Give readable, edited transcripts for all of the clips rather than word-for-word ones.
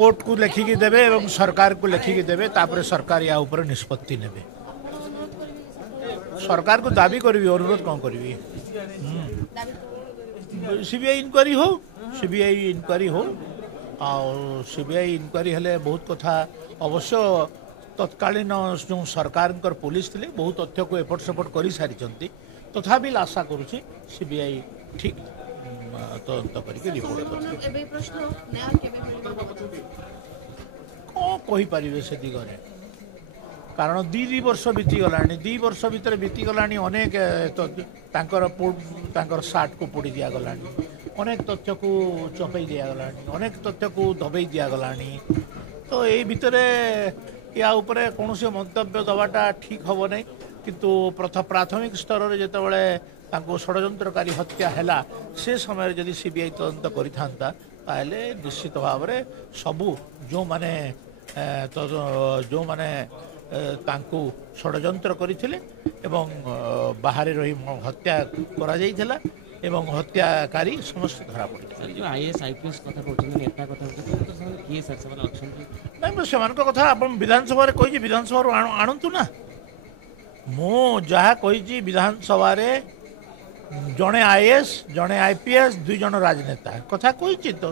Court को लेखिकी देवे और सरकार को लेखिकी देवे तापर सरकार या ऊपर निष्पत्ति नेबे सरकार को दाबी करी अनुरोध कौन करी सीबीआई इंक्वारी हो सीबीआई इंक्वारी हो सीबीआई इंक्वारी हेले बहुत कथा अवश्य तत्कालीन जो सरकार पुलिस थे बहुत तथ्य को एपट सेपट कर सारी तथापि आशा करुच्ची सीबीआई ठीक तदंत करके रिपोर्ट कौन कहीपर से दिगरे कारण दी वर्ष बीतीगला दी वर्ष भितर बीतीगला अनेक सार्ट को पोड़ी दिगला अनेक तथ्य को चपई दिगला अनेक तथ्य को दबई दिगला तो यही भितर या उपरे कौन से मंतव्य दवाटा ठीक हम नहीं किंतु प्राथमिक स्तर में जितेबाला षड्यंत्रकारी हत्या है से समय जदि सीबीआई तदंत करें निश्चित भाव में सबू जो माने जो माने षड्यंत्र करते बाहर रही हत्या करा जाइथिला एवं हत्याकारी समस्त धरा पड़े जो आईएएस आईपीएस कथा कहउछन नेता कथा कहउछन तो सर किए सर सब ऑप्शन नहीं सेमान कथा अपन विधानसभा रे कहि विधानसभा आणंतु ना मो जहा कहि विधानसभा रे जड़े आईएएस जड़े आईपीएस दुई जन राजनेता कथा कही तो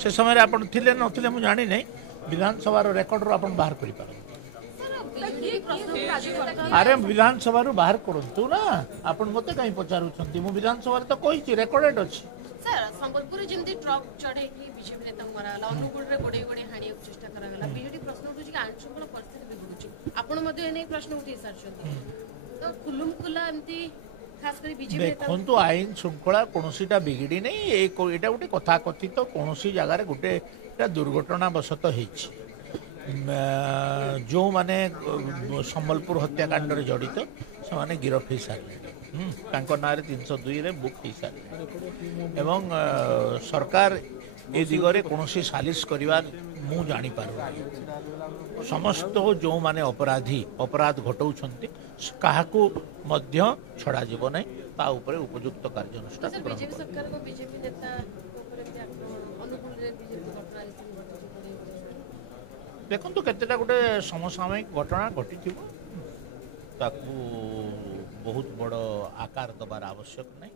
से समय आपन थिले नथिले मु जानि नहीं विधानसभा रेकर्ड रो आपन बाहर करि पारे अरे विधानसभा बाहर करूँ ना आपन मते कहीं पचारुछंती मु विधानसभा तो कही रेकर्डेड अछि सर संबलपुर जेमती ट्रक चढ़े कि बीजेपी नेता मराला अनुगुण रे गोडे गोडे हाणी चेष्टा करागला बीजेडी प्रश्न उठुची कि आंचलिक परिस्थिति बिगडुची आपण मध्ये एने प्रश्न उठी सारछंती तो कुलुम कुला एमती खास करी बीजेपी नेता देखंतु आईन श्रृंखला कोनोसीटा बिगिडी नै एटा गोटे कथा कथित कोनोसी जगह रे गोटे दुर्घटना बशत हेछि जो माने संबलपुर हत्याकांड रे जड़ित से माने गिरफ हो सारे ना 302 रे बुक हो सारे एवं सरकार ए दिगरे कौनसी सालिश करिवार मु जानी पारु समस्त जो माने अपराधी अपराध घटाउछंती काहाकू मध्य छड़ा जीव नै ता ऊपर उपयुक्त कार्यानुष्ठान बीजेपी सरकार को बीजेपी नेता अनुकूल रे बीजेपी घटना देखो केतेटा गोटे समसामयिक घटना घटी बहुत बड़ आकार दबार आवश्यक नहीं।